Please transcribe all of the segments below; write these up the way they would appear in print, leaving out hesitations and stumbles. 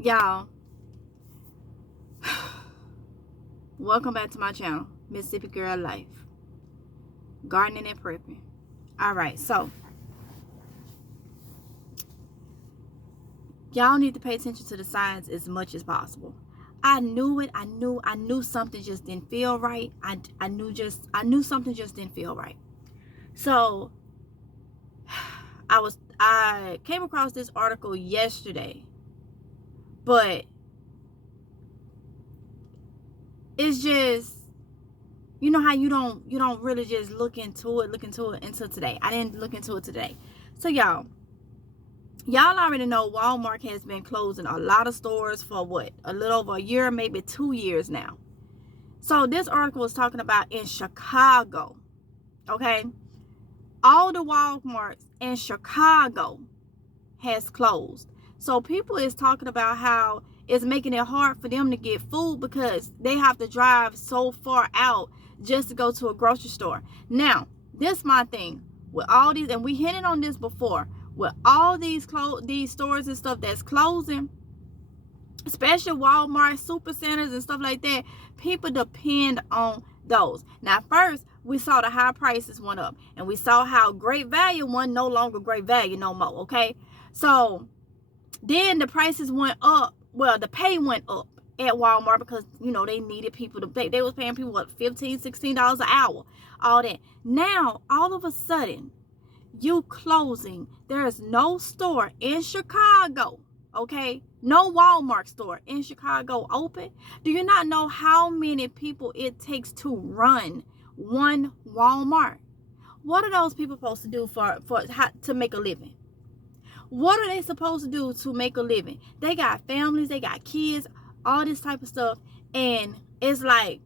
Y'all, welcome back to my channel, Mississippi Girl Life, gardening and prepping. All right, so y'all need to pay attention to the signs as much as possible. I knew it. I knew something just didn't feel right. I knew something just didn't feel right. So I came across this article yesterday, but it's just, you know how you don't really just look into it until today. I didn't look into it today. So y'all already know Walmart has been closing a lot of stores for what, a little over a year, maybe 2 years now. So this article was talking about in Chicago, okay? All the Walmarts in Chicago has closed. So people is talking about how it's making it hard for them to get food because they have to drive so far out just to go to a grocery store. Now, this is my thing with all these, and we hinted on this before, with all these stores and stuff that's closing, especially Walmart, super centers and stuff like that, people depend on those. Now, first, we saw the high prices went up, and we saw how Great Value wasn't no longer Great Value no more, okay? So then the prices went up. Well, the pay went up at Walmart because, you know, they needed people to pay. They was paying people, what, $15, $16 an hour, all that. Now, all of a sudden, you closing. There is no store in Chicago, okay? No Walmart store in Chicago open. Do you not know how many people it takes to run one Walmart? What are those people supposed to do to make a living? What are they supposed to do to make a living? They got families, they got kids, all this type of stuff, and it's like,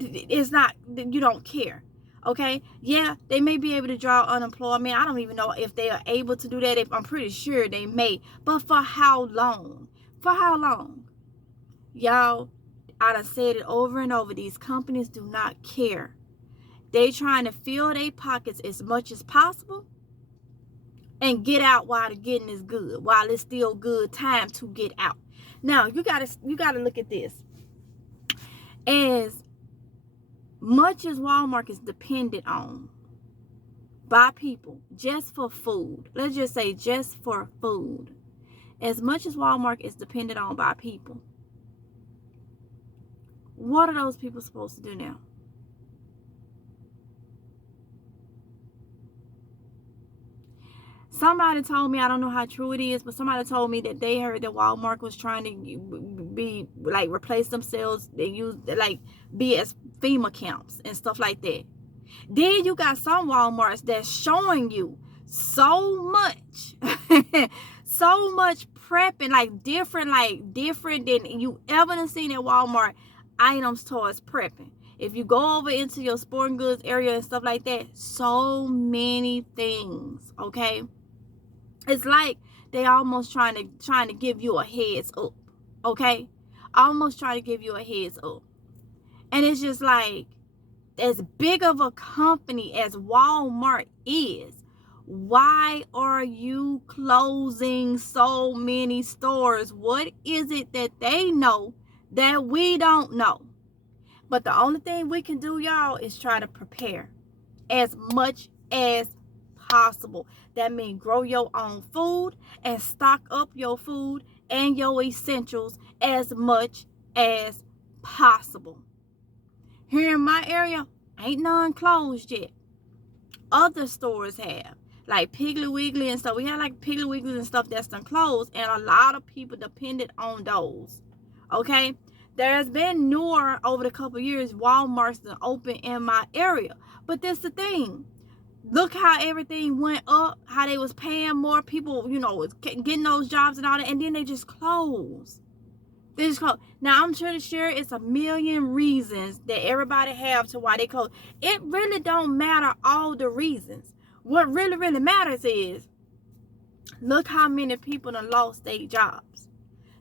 it's not, you don't care. Okay, yeah, they may be able to draw unemployment. I don't even know if they are able to do that. I'm pretty sure they may, but for how long? For how long? Y'all, I done said it over and over. These companies do not care. They trying to fill their pockets as much as possible and get out while the getting is good, while it's still good time to get out. Now, you gotta look at this. As much as Walmart is dependent on by people just for food, let's just say just for food, as much as Walmart is dependent on by people, what are those people supposed to do now? Somebody told me, I don't know how true it is, but somebody told me that they heard that Walmart was trying to be like replace themselves. They use like be as FEMA camps and stuff like that. Then you got some Walmarts that's showing you so much, so much prepping, like different than you ever seen at Walmart items towards prepping. If you go over into your sporting goods area and stuff like that, so many things, okay? It's like they almost trying to give you a heads up, okay? Almost trying to give you a heads up. And it's just like, as big of a company as Walmart is, why are you closing so many stores? What is it that they know that we don't know? But the only thing we can do, y'all, is try to prepare as much as possible. That means grow your own food and stock up your food and your essentials as much as possible. Here in my area, ain't none closed yet. Other stores have, like Piggly Wiggly and stuff. We have like Piggly Wiggly and stuff that's done closed, and a lot of people depended on those. Okay, there has been newer over the couple years Walmart's done open in my area, but that's the thing. Look how everything went up, how they was paying more people, you know, was getting those jobs and all that, and then they just closed. They just close. Now, I'm pretty sure it's a million reasons that everybody have to why they close. It really don't matter all the reasons. What really matters is, look how many people done lost their jobs.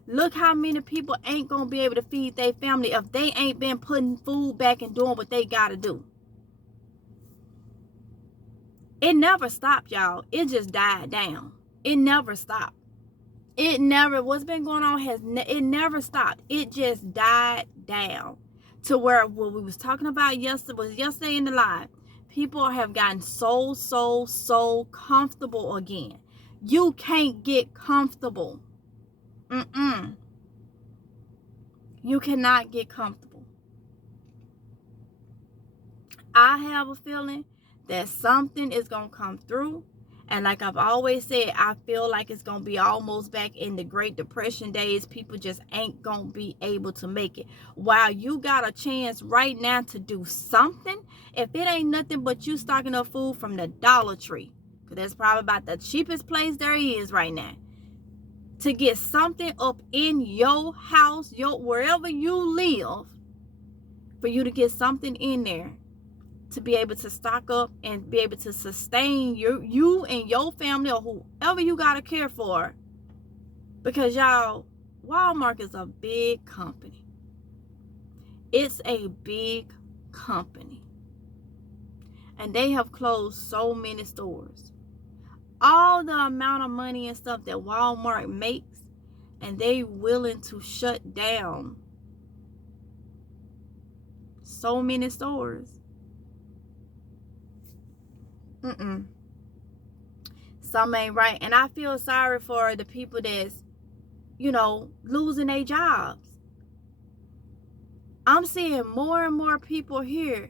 Look how many people ain't going to be able to feed their family if they ain't been putting food back and doing what they got to do. It never stopped, y'all. It just died down. It never stopped. It never, what's been going on it never stopped. It just died down to where what we was talking about yesterday in the live. People have gotten so comfortable again. You can't get comfortable. You cannot get comfortable. I have a feeling that something is going to come through. And like I've always said, I feel like it's going to be almost back in the Great Depression days. People just ain't going to be able to make it. While you got a chance right now to do something, if it ain't nothing but you stocking up food from the Dollar Tree, because that's probably about the cheapest place there is right now, to get something up in your house, wherever you live, for you to get something in there to be able to stock up and be able to sustain you and your family or whoever you got to care for. Because y'all, Walmart is a big company. It's a big company. And they have closed so many stores. All the amount of money and stuff that Walmart makes, and they willing to shut down so many stores. Something ain't right. And I feel sorry for the people that's, losing their jobs. I'm seeing more and more people here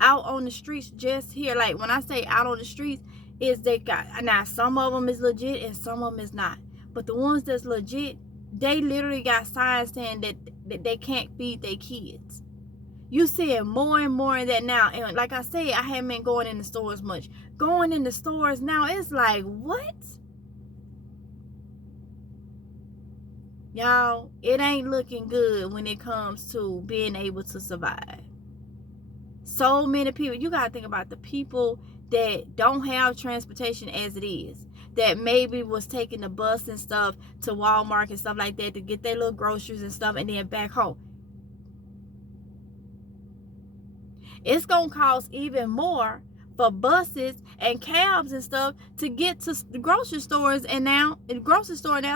out on the streets, just here. Like when I say out on the streets, is they got, now some of them is legit and some of them is not. But the ones that's legit, they literally got signs saying that they can't feed their kids. You see more and more of that now. And like I said, I haven't been going in the stores much. Going in the stores now, it's like, what? Y'all, it ain't looking good when it comes to being able to survive. So many people, you got to think about the people that don't have transportation as it is, that maybe was taking the bus and stuff to Walmart and stuff like that to get their little groceries and stuff and then back home. It's going to cost even more for buses and cabs and stuff to get to the grocery stores now.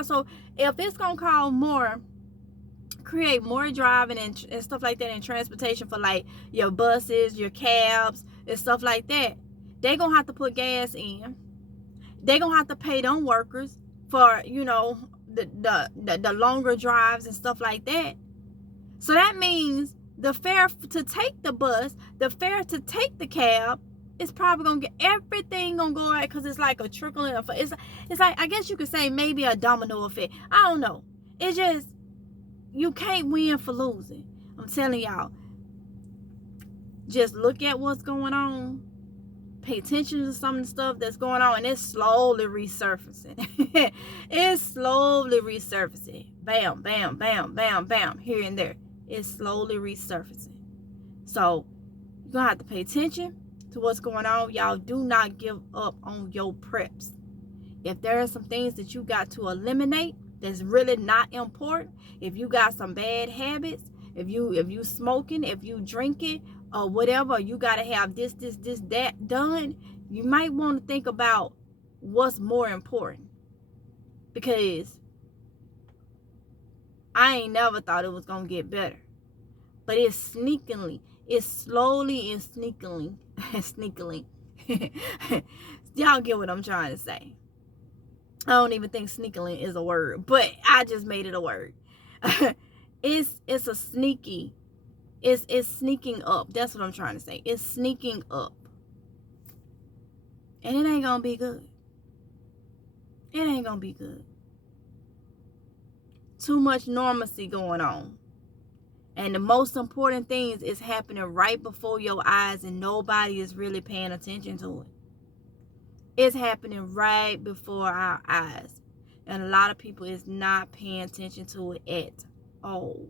So if it's going to cost more, create more driving and stuff like that and transportation for like your buses, your cabs and stuff like that, they're going to have to put gas in. They're going to have to pay them workers for, the longer drives and stuff like that. So that means the fare to take the bus, the fare to take the cab, is probably gonna get everything gonna go right, because it's like a trickling effect. It's like, I guess you could say maybe a domino effect. I don't know. It's just, you can't win for losing. I'm telling y'all. Just look at what's going on. Pay attention to some of the stuff that's going on, and it's slowly resurfacing. It's slowly resurfacing. Bam, bam, bam, bam, bam, here and there. It's slowly resurfacing. So you're gonna have to pay attention to what's going on. Y'all, do not give up on your preps. If there are some things that you got to eliminate that's really not important, if you got some bad habits, if you smoking, if you drinking or whatever, you got to have this, that done, you might want to think about what's more important. Because I ain't never thought it was going to get better. But it's slowly and sneakily. Y'all get what I'm trying to say. I don't even think sneakily is a word, but I just made it a word. It's a sneaky. It's sneaking up. That's what I'm trying to say. It's sneaking up. And it ain't gonna be good. It ain't gonna be good. Too much normalcy going on. And the most important things is happening right before your eyes, and nobody is really paying attention to it. It's happening right before our eyes. And a lot of people is not paying attention to it at all.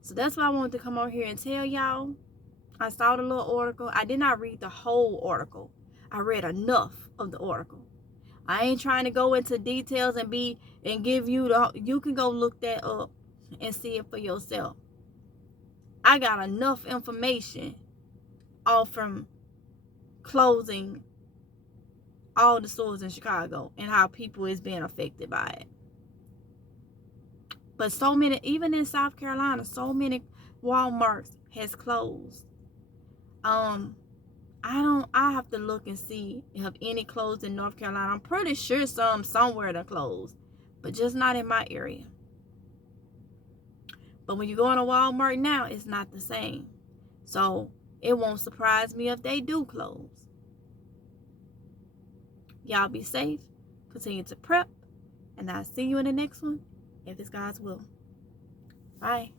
So that's why I wanted to come over here and tell y'all. I saw the little article. I did not read the whole article. I read enough of the article. I ain't trying to go into details and give you you can go look that up and see it for yourself. I got enough information all from closing all the stores in Chicago and how people is being affected by it. But so many, even in South Carolina, so many Walmarts has closed. I have to look and see if any closed in North Carolina. I'm pretty sure somewhere they're closed, but just not in my area. But when you go in a Walmart now, it's not the same. So it won't surprise me if they do close. Y'all be safe. Continue to prep. And I'll see you in the next one, if it's God's will. Bye.